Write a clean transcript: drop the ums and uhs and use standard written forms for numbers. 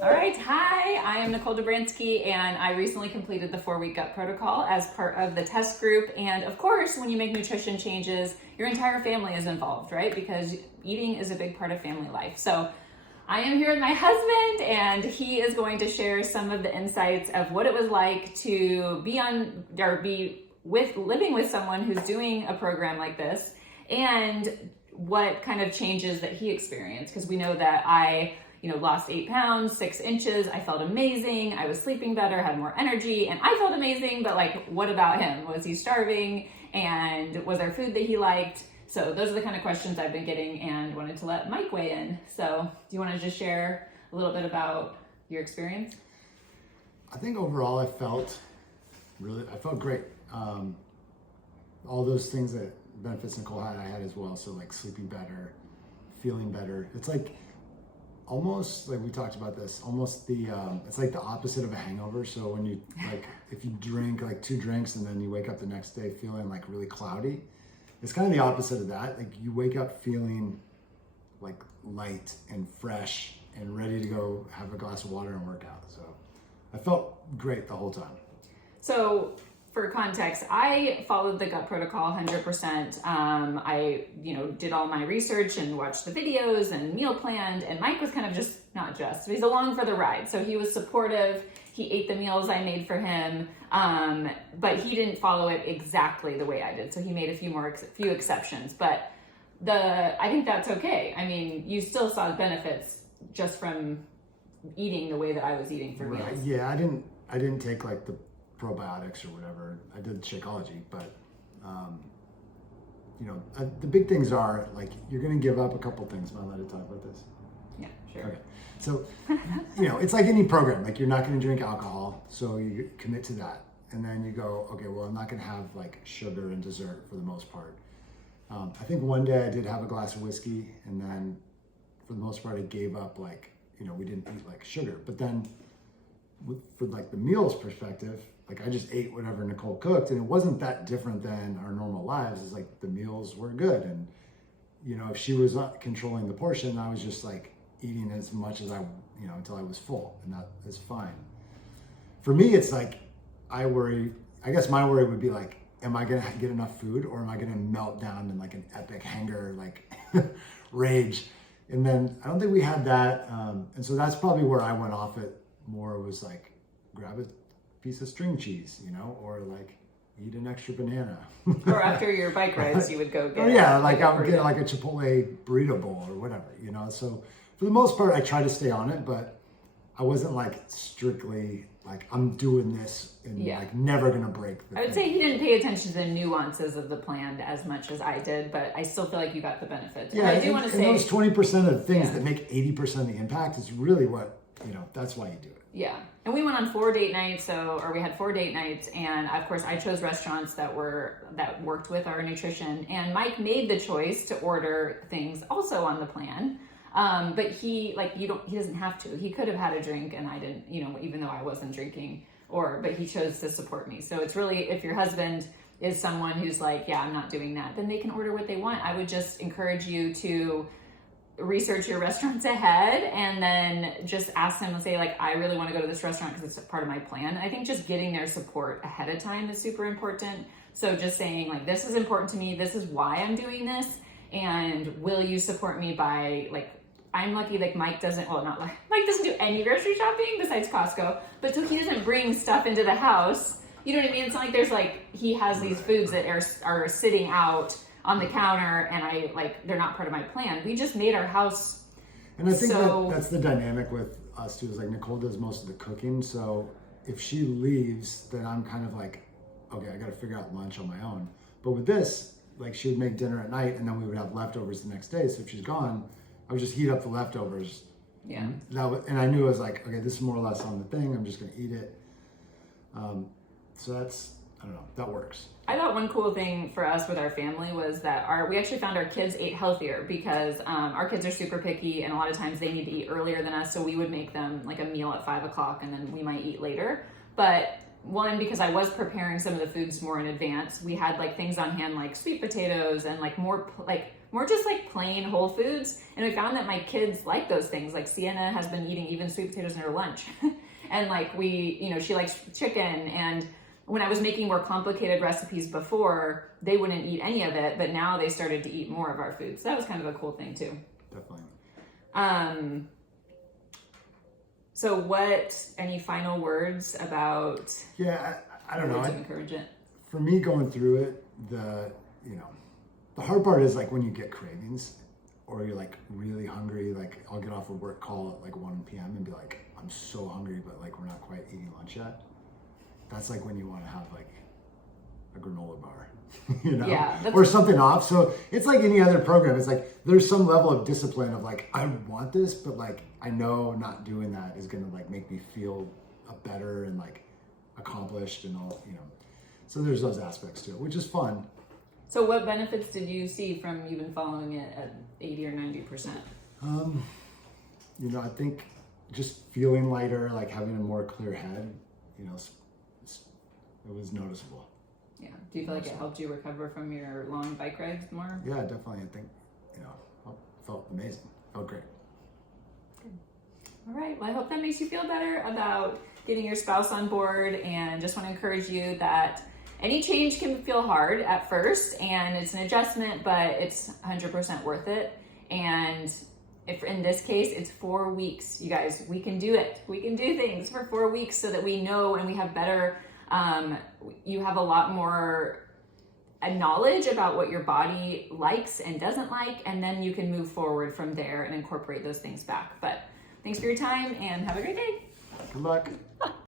All right, hi, I am Nicole Dobransky, and I recently completed the 4-week gut protocol as part of the test group. And of course, when you make nutrition changes, your entire family is involved, right? Because eating is a big part of family life. So I am here with my husband, and he is going to share some of the insights of what it was like to living with someone who's doing a program like this, and what kind of changes that he experienced. Because we know that I lost 8 pounds, 6 inches. I felt amazing. I was sleeping better, had more energy, and I felt amazing. But what about him? Was he starving? And was there food that he liked? So those are the kind of questions I've been getting, and wanted to let Mike weigh in. So do you want to just share a little bit about your experience? I think overall I felt great. All those things that benefits Nicole had, I had as well. So sleeping better, feeling better. It's almost like we talked about this, it's like the opposite of a hangover. So when you if you drink 2 drinks and then you wake up the next day feeling really cloudy, it's kind of the opposite of that. You wake up feeling light and fresh and ready to go have a glass of water and work out. So I felt great the whole time. So for context, I followed the gut protocol 100%. I did all my research and watched the videos and meal planned, and Mike was kind of he's along for the ride. So he was supportive. He ate the meals I made for him, but he didn't follow it exactly the way I did. So he made a few exceptions, but I think that's okay. I mean, you still saw the benefits just from eating the way that I was eating for right. meals. Yeah, I didn't take the probiotics or whatever. I did Shakeology, but the big things are you're going to give up a couple things. Am I allowed to talk about this? Yeah, sure. Okay. So, it's like any program. You're not going to drink alcohol, so you commit to that. And then you go, okay, well, I'm not going to have sugar and dessert for the most part. I think one day I did have a glass of whiskey, and then for the most part I gave up, we didn't eat sugar. But then for the meals perspective, I just ate whatever Nicole cooked, and it wasn't that different than our normal lives. It's the meals were good, and if she was not controlling the portion, I was just eating as much as I until I was full, and that is fine. For me, it's I worry. I guess my worry would be am I gonna get enough food, or am I gonna melt down in an epic hanger rage? And then I don't think we had that, and so that's probably where I went off it more. Was grab a piece of string cheese, or eat an extra banana. Or after your bike rides, you would go get. Oh yeah, I would get a Chipotle burrito bowl or whatever, So for the most part, I try to stay on it, but I wasn't strictly I'm doing this and never gonna break. I would say he didn't pay attention to the nuances of the plan as much as I did, but I still feel like you got the benefits. Yeah, I do want to say those 20% of the things that make 80% of the impact is really what that's why you do it. Yeah, and we went on 4 date nights, we had 4 date nights, and of course I chose restaurants that worked with our nutrition, and Mike made the choice to order things also on the plan. But he doesn't have to. He could have had a drink, and I didn't, even though I wasn't drinking, but he chose to support me. So it's really, if your husband is someone who's yeah, I'm not doing that, then they can order what they want. I would just encourage you to research your restaurants ahead, and then just ask them and say I really want to go to this restaurant because it's part of my plan. And I think just getting their support ahead of time is super important. So just saying this is important to me, this is why I'm doing this, and will you support me by I'm lucky Mike doesn't, Mike doesn't do any grocery shopping besides Costco, but so he doesn't bring stuff into the house. You know what I mean? It's not there's he has these foods that are sitting out on the counter, and they're not part of my plan. We just made our house. And I think that's the dynamic with us too, is Nicole does most of the cooking. So if she leaves, then I'm kind of okay, I got to figure out lunch on my own. But with this, she would make dinner at night, and then we would have leftovers the next day. So if she's gone, I would just heat up the leftovers. Yeah. And I knew I was okay, this is more or less on the thing. I'm just going to eat it. So that's, I don't know, that works. I thought one cool thing for us with our family was that we actually found our kids ate healthier, because our kids are super picky, and a lot of times they need to eat earlier than us. So we would make them a meal at 5 o'clock, and then we might eat later. But one, because I was preparing some of the foods more in advance, we had things on hand, sweet potatoes and more more just like plain whole foods. And we found that my kids like those things. Like Sienna has been eating even sweet potatoes in her lunch. And like she likes chicken. And when I was making more complicated recipes before, they wouldn't eat any of it, but now they started to eat more of our food. So that was kind of a cool thing too. Definitely. So any final words about Yeah, I don't know. words of encouragement? For me, going through it, the hard part is like when you get cravings or you're like really hungry. Like I'll get off a work call at like 1 p.m. and be like, I'm so hungry, but like we're not quite eating lunch yet. That's like when you want to have like a granola bar, Yeah, or something off. So it's like any other program. It's like there's some level of discipline of like, I want this, but like I know not doing that is gonna like make me feel better and like accomplished and all, So there's those aspects to it, which is fun. So what benefits did you see from even following it at 80 or 90%? I think just feeling lighter, like having a more clear head, it was noticeable. Yeah. Do you feel like it helped you recover from your long bike rides more? Yeah, definitely. I think, felt amazing. Felt great. All right. Well, I hope that makes you feel better about getting your spouse on board, and just want to encourage you that any change can feel hard at first and it's an adjustment, but it's 100% worth it. And if in this case, it's 4 weeks, you guys, we can do it. We can do things for 4 weeks so that we know and we have better, you have a lot more knowledge about what your body likes and doesn't like, and then you can move forward from there and incorporate those things back. But thanks for your time and have a great day. Good luck.